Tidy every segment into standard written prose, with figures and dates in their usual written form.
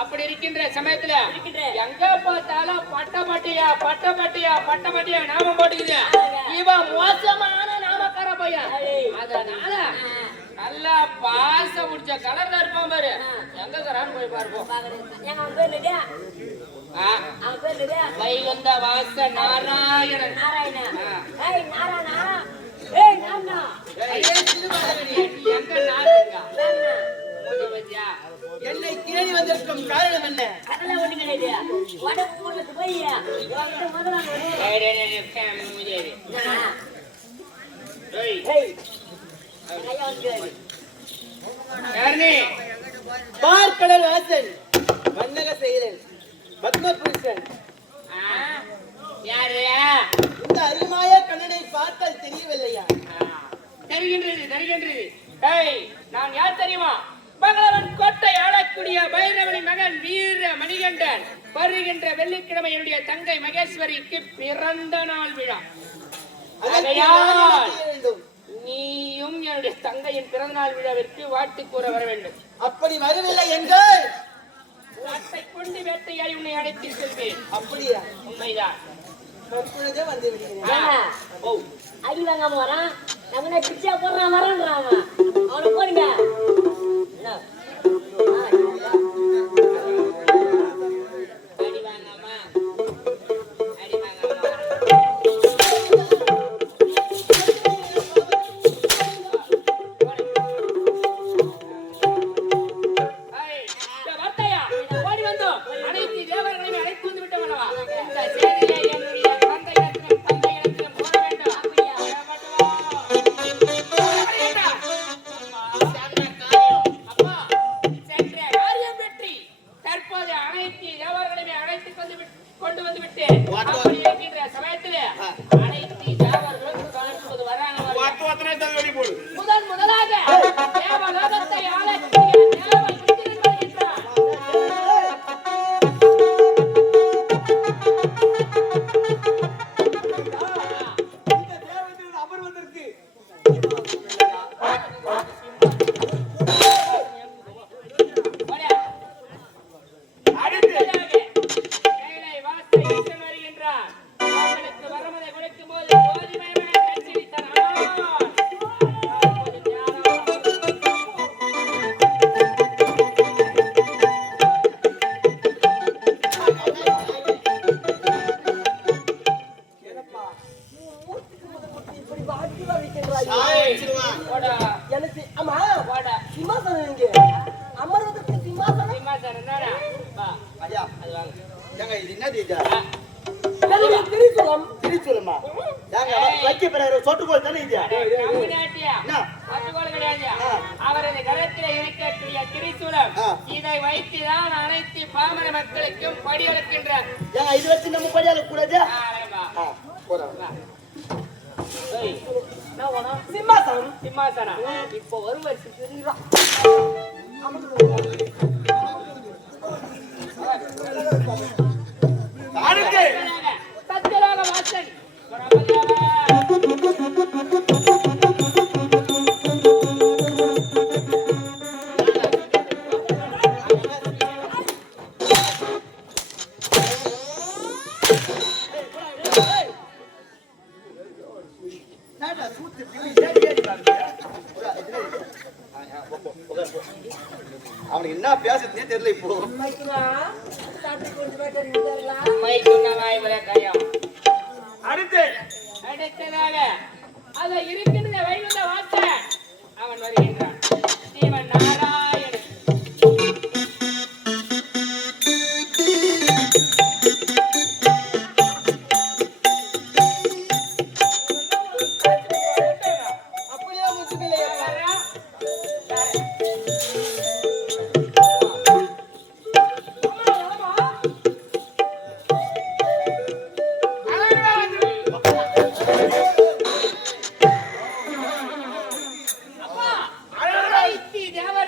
அப்படி இருக்கின்ற சமயத்துல எங்க பார்த்தாலும் பட்டப்பட்டியா நாமம் போட்டுக்குது. இவன் மோசமான நாமக்கார பையன். அதனால நல்லா பாச முடிச்ச கலர்ல இருப்பான் பாரு. எங்க கரான்னு போய் பார்ப்போம். வைகுந்த வாச நாராயணன். என்னை தேடி வந்திருக்கும் காரணம் என்ன? பார்க்கடல் வாசன் வண்ணக செயலன் பத்மபூஷன். யாரு இந்த அருமாய கண்ணனை பார்த்தால் தெரியவில்லையா? தெரிகின்றது. நான் யார் தெரியுமா? பகலவன் கோட்டை ஆளக்கூடிய பைரவனி மகன் வீர மணிகண்டன். வருகின்ற வெள்ளிக்கிழமை என்னுடைய தங்கை மகேஸ்வரிக்கு பிறந்த நாள் விழா. நீயும் என்னுடைய தங்கையின் பிறந்த நாள் விழாவிற்கு வாழ்த்து கூற வர வேண்டும். அப்படி வரவில்லை என்றால் கொண்டு வேட்டையாய் உன்னை அழைத்து செல்வேன். அப்படியா? உண்மைதான். அப்பொழுதே வந்து விடுகிறேன். அடி வாங்காம வரான். நம்ம பிச்சா போடுறான் வரான்றான். அவனை போடுங்க. அவரது கரத்திலே இருக்கக்கூடிய திரிசூலம் இதை வைத்துதான் அனைத்து பாமர மக்களுக்கும் படியெடுக்கின்றார். இது வச்சு நம்ம படியால கூடாது. சிம்மாசனம் இப்போ ஒரு வருஷம் சத்யராக வாசன் அவனுக்கு என்ன பேசுறதுனே தெரியல. இப்போ அடுத்ததாக அத இருக்கின்ற வைகுந்த வாசன் அவன் வருகின்றான். ஸ்ரீமன் நாராயணன். தேவர்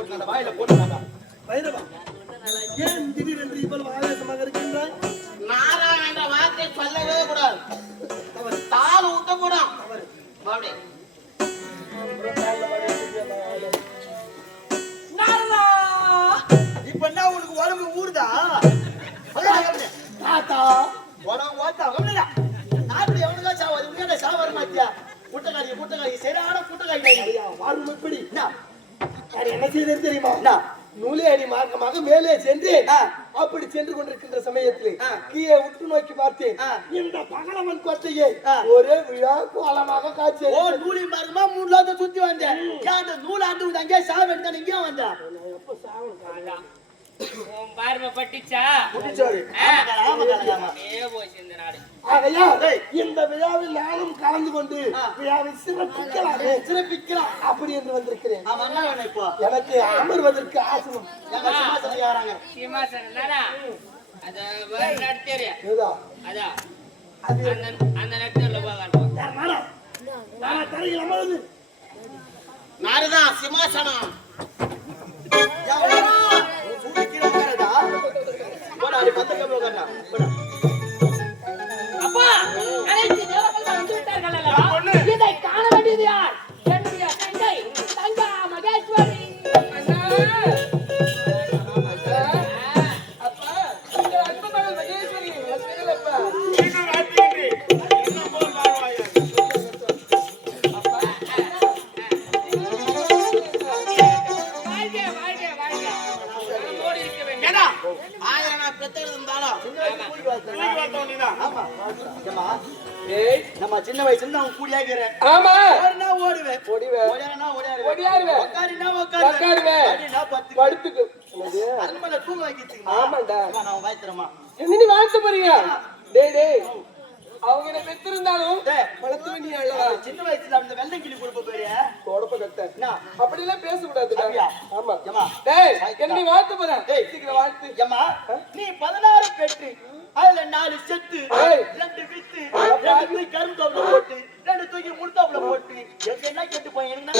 போட்டு அந்த வாயில போட்டுனாங்க. பைரவா, ஏன் திடீரென்று இவ்வளவு ஆவேசமாக இருக்கின்றாய்? நாராயண என்ற வார்த்தை சொல்லவே கூடாது. தாள் ஊட்டக்கூடாது. அப்படி இப்ப என்ன உனக்கு உடம்பு ஊறுதா? தாத்தா உடம்பு ஓத்தா ஒண்ணுல நாட்டுல எவனுக்கா சாவாது உண்மையான சாவாரு மாத்தியா கூட்டக்காரி சரியான கூட்டக்காரி வாழ்வு எப்படி என்ன செய்தது தெரியுமா? நூலே அடி மார்க்கமாக மேலே சென்று அப்படி சென்று கொண்டிருக்கின்ற சமயத்தில் கீழே உற்று நோக்கி பார்த்தேன். இந்த பகலவன் கோட்டையை ஒரே விழா கோலமாக காட்சி. ஓ நூலி மார்க்கமா 3 லோகத்தை சுத்தி வந்தேன். அந்த நூல் ஆண்டு அங்கே சாவு எடுத்தா இங்கே வந்தா எப்ப சாவணும் பார்வை பட்டுச்சா இந்த நாடு. இந்த விழாவில் நானும் கலந்து கொண்டு விழாவை சிறப்பிக்கலாம் அப்படி என்று வந்திருக்கிறேன். எனக்கு அமர்வதற்கு ஆசனம் சிம்மாசனம் அந்த நட்டு நாருதான் சிம்மாசனம். அப்பா அனைத்து தேவர்கள் வந்து விட்டார்கள் அல்லவா? இதை காண வேண்டியது யார்? என்னுடைய தங்கை தங்கா மகேஸ்வரி. அப்பா இந்த அற்புதமான மகேஸ்வரி அப்பா நம்ம சின்ன வயசுல நான் கூடியாகிறேன். ஆமா ஓடுவேன் படுத்துக்கு அரண்மனை தூங்க வைக்கிறீங்க. ஆமாண்டா நான் வாய்த்துறமா நீ வாழ்த்து போறீங்க. டேய் அவங்க என்ன பெற்றிருந்தாலும் வளர்த்து வேண்டிய சின்ன வயசுல அந்த வெள்ளை கிளி கொடுப்ப பேரு தொடப்ப கட்ட அப்படி எல்லாம் பேசக்கூடாது. ஆமா ஏமா டேய் என்ன வாழ்த்து போறேன். டேய் சீக்கிரம் வாழ்த்து. ஏமா நீ 16 பெற்று அதுல 4 செத்து 2 வித்து 2 கருந்தோப்புல போட்டு 2 தூக்கி முழுத்தாப்புல போட்டு என்ன கேட்டு போய் என்ன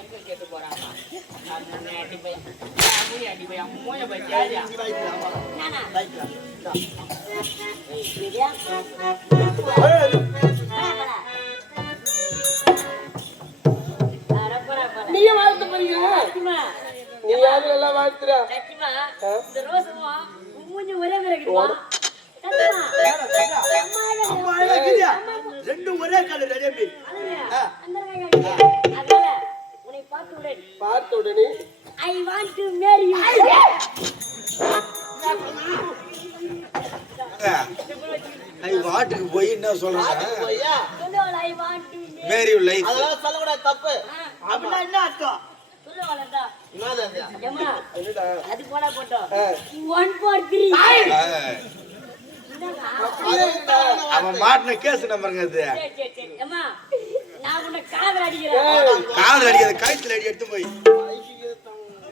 எங்க கேட்டு போறாங்க? அடி போய் அடி போய் அம்மைய போய் ஜாலியா நீங்க வாழ்த்து போறீங்க. நீ யாரு எல்லாம் வாழ்த்துற? ஒரே ரெண்டும் ஒரே கலர் அதே மாதிரி பார்த்த உடனே I want to marry you. வாட்டுக்கு போய் என்ன சொல்றாங்க? சொல்லுவாள் I want to marry Mary you life. அதெல்லாம் சொல்லக்கூடாது, தப்பு. அப்படின்னா என்ன அர்த்தம்? சொல்லுவாளா? என்னது அது? ஏம்மா அது போடா போட்டோம் 1 for 3. அவன் மாட்டின கேஸ் நம்பருங்க அது. சரி ஏம்மா நான் உன்னை காதல் அடிக்கிறேன். காதல் அடிக்காத கைத்துல அடி எடுத்து போய்.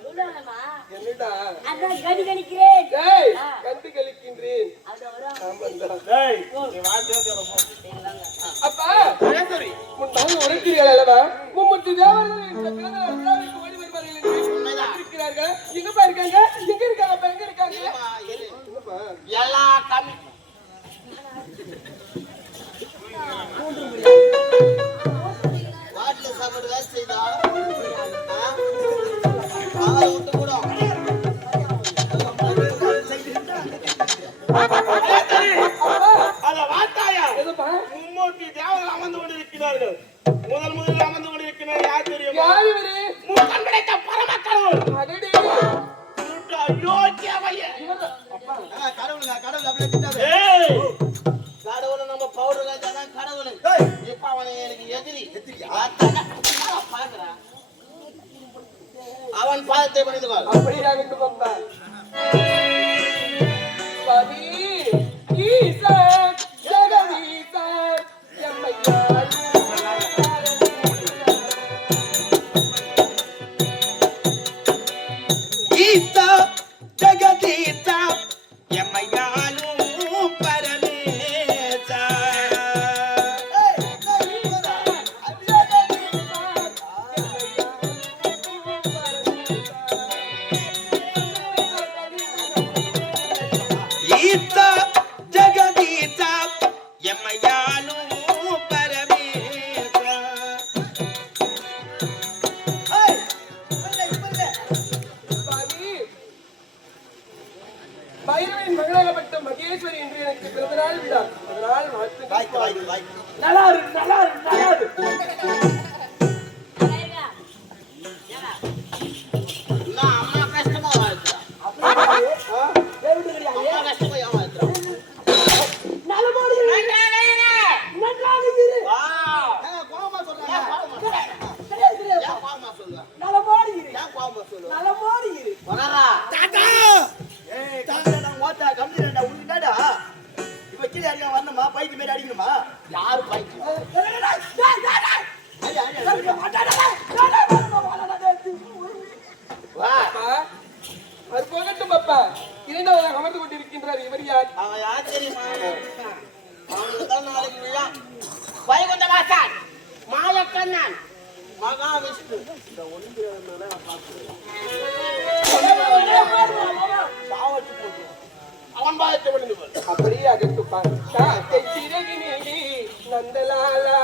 சொல்லுவாளம்மா என்னடா அதான் கடி கடிக்கிறேன். டேய் கண்டு கழிக்கின்றேன். அது வரும். ஆமாடா டேய் அப்பா முன்னாடி உரைக்கிறீர்கள் அல்லவா? மும்மூர்த்தி தேவர்கள் இந்த பிறந்த விழாவிற்கு ஓடி வருவார்கள் என்று இருக்கிறார்கள். எங்கப்பா இருக்காங்க? எங்க இருக்காங்க? அப்ப எங்க இருக்காங்க? எல்லா கம்மி வாட்டில சாப்பாடு வேலை செய்தா விட்டு கூட அத வாத்தாயா எதுப்பா? மும்மூர்த்தி தேவர்கள் அமர்ந்து கொண்டிருக்கிறார்கள். முதல் அமர்ந்து கொண்டிருக்கிறார் யார் தெரியுமா? யார் இவரு? முக்கன் படைத்த பரமக்கடவுள். அடடே அயோக்கியவையே. கடவுளுங்க கடவுள் அப்படியே திட்டாத. ஏய் கடவுளை நம்ம பவுடர் காய்ச்சாதான் கடவுளு. இப்ப அவனை எனக்கு எதிரி பாக்குறான். அவன் பாதத்தை பணிந்துவாள். அப்படியாகட்டும் அப்பா. சுவாமி ஈசன் ஜெகதீசன் எம்மையாள் ஈசா ஜெகதீசா எம்மையாளும் பரமேசா. நல்லா இருக்கு, நல்லா இருக்கு. நான் அம்மா கஷ்டமா வாழ்த்துறா. அப்படியே எப்படி கிடையாது? அம்மா கஷ்டமா ஏன் வாழ்த்துறா? நலமோடு இரு. நன்றாக இரு. கோவமா சொல்றாங்க. சரியா, சரியா. ஏன் கோவமா சொல்லுவ? நலமோடு இரு. ஏன் கோவமா சொல்லுவ? நலமோடு இரு. வராரா? ஏய், கம்மிடா, ஓட்டா, கம்மிடா, உனக்கு என்னடா? இப்ப கீழே அடிக்க வரணுமா? பைக்கு மேல அடிக்கணுமா? யாரு பாய்க்கு? வா. அது போகட்டும் பாப்பா. இரண்டாவதாக அமர்ந்து கொண்டிருக்கின்றார் இவர் யார்? அவன் யார் தெரியுமா? அவனுக்கு தான் நாளைக்கு விழா. வைகுண்ட வாசன், மாயக்கண்ணன், மகாவிஷ்ணு. இந்த ஒன்று நான் பார்க்கிறேன். பாவத்து போட்டு அவன் பாவத்தை விழுந்து போய் அப்படியே அகட்டு பார். காக்கை சிறகினிலே நந்தலாலா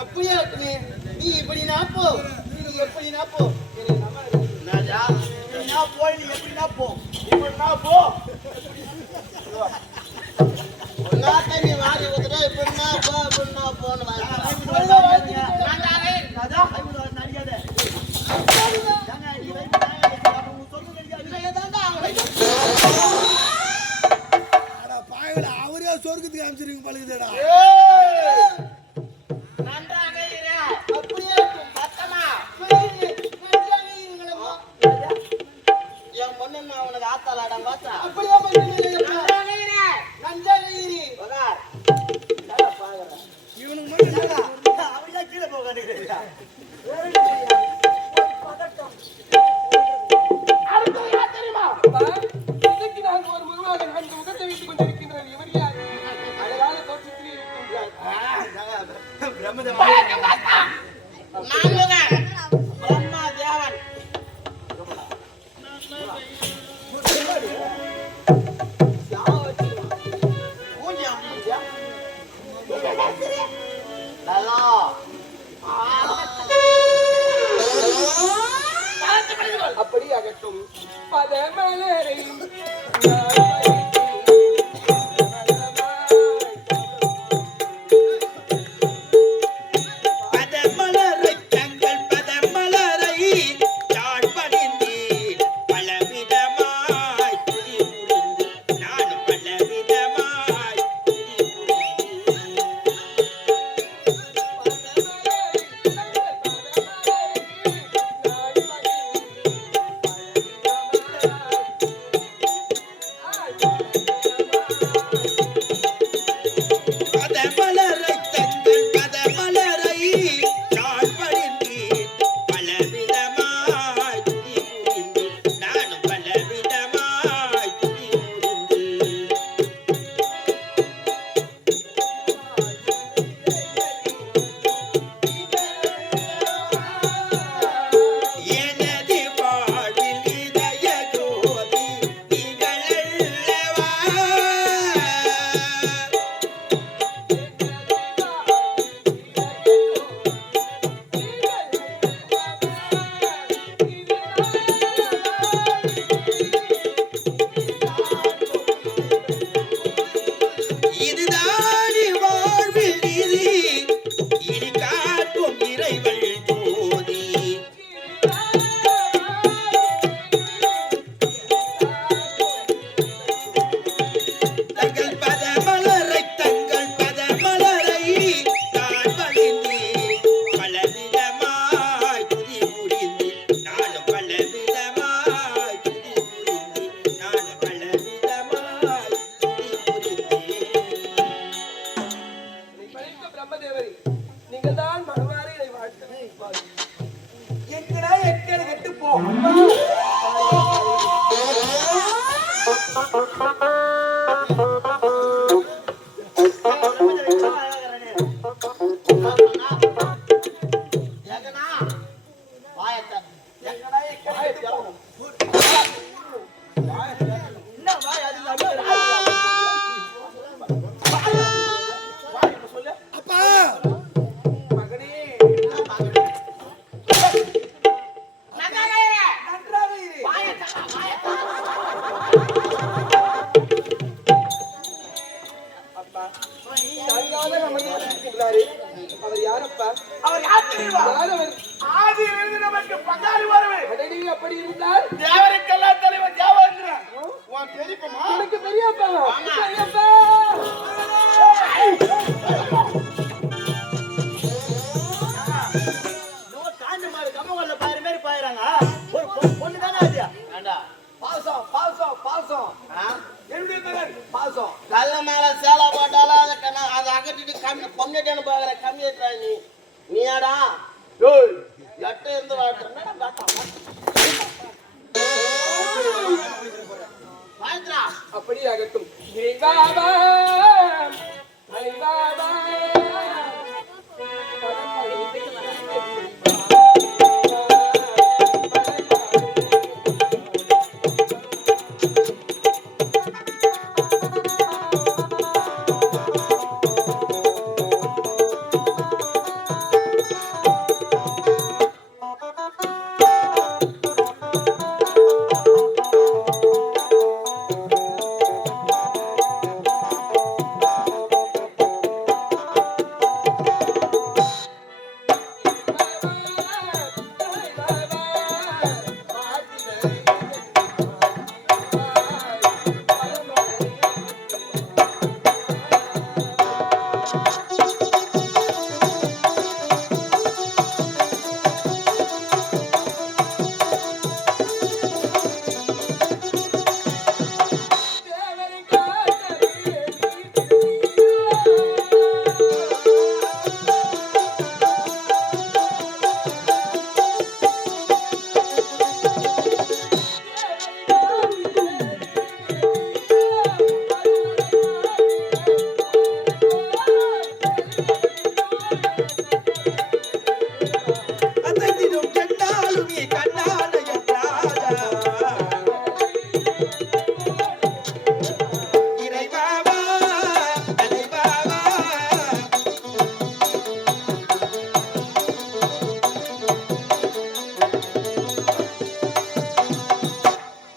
அப்படியே நீ நீ இப்படி நான் போ, நீ எப்படி நான் போ. ராஜா, நான் போய் நீ எப்படி நான் போ, இப்படி நான் போ. ஒன்னாத்த நீ வாங்கி கொடுத்துட்டா இப்படின்னா போ இப்படின்னா போன்னு வாங்கி ராஜா, ஐம்பது நடிக்காத. ஏங்க, நீ வைப்பு நாங்க அப்ப உன் சொந்த நடிக்காது. அவரே சொர்க்கத்துக்கு அனுப்பிச்சிருங்க பழகுதுடா. நன்றாக இரு. அப்படியே சத்தமா என் பொண்ணு நான் உனக்கு ஆத்தாளாடம் பார்த்தா அப்படியே பண்ணி நன்றாக இரு. நன்றாக இரு. உதார். இவனுக்கு மட்டும் அவன் கீழே போக இதற்கு நாங்கள் ஒரு முருகாக நான்கு முகத்தை வைத்துக் கொண்டிருக்கின்றார் இவர் யார்? அழகான தோற்றத்திலே இருக்கின்றார். நான்முகன் பிரம்மா தேவன். மூஞ்சியா, மூஞ்சியா? நல்லா. அப்படி அகட்டும் பதமலரை பதமலரை தங்க சரியாக நம்ம இருக்கிறாரு. அவர் யாரப்பா? அவர் யார் தெரியுமா? யார் அவர்? ஆதியிலிருந்து நமக்கு பங்காளி வரவு. அடடி அப்படி இருந்தால் தேவருக்கெல்லாம் தலைவர் தேவேந்திரன். உன் பெரியப்பமா? எனக்கு பெரியப்பா. ஆமா. பெரியப்பா. காஞ்ச மாதிரி கம்மங்கல்ல பாயிற மாதிரி பாயிறாங்க. ஒரு பொண்ணு தானே அது. ஏண்டா பாசம் பாசம் பாசம் என்னுடைய பேர் பாசம். கல்ல மேல சேலை போட்டாலும் அதை அகட்டிட்டு கம்மி பொங்கட்டேன்னு பாக்குற கம்மியா நீ நீயாடா எட்ட இருந்து அப்படி ஆகட்டும். Alibaba Alibaba